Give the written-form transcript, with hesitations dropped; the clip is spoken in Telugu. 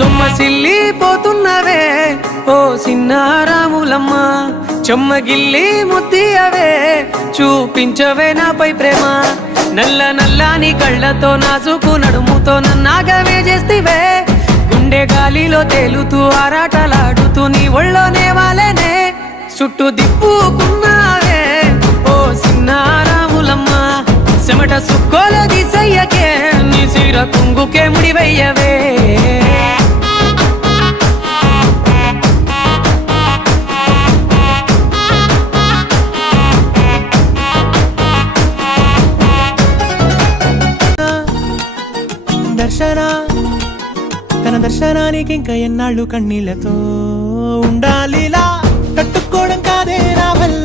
సొమ్మసిల్లిపోతున్నవే ఓ సిన్నారాములమ్మ, చెమ్మగిల్లి ముద్దియవే చూపించవే నాపై ప్రేమ. నల్ల నల్లాని కళ్ళతో నాజుకు నడుముతో నన్నాగవే చేస్తివే, గుండె గాలిలో తేలుతూ ఆరాటలాడుతూ నీ ఒళ్ళోనే వాలేనే. చుట్టూ దిప్పుకున్నావే ఓ సిన్నారాములమ్మ, చెమట సుక్కోలో దిశయ్యకే నీ చీర కుంగుకే ముడివయ్యవే. తన దర్శనానికి ఇంకా ఎన్నాళ్ళు కన్నీళ్లతో ఉండాలిలా, కట్టుకోవడం కాదే నా వల్ల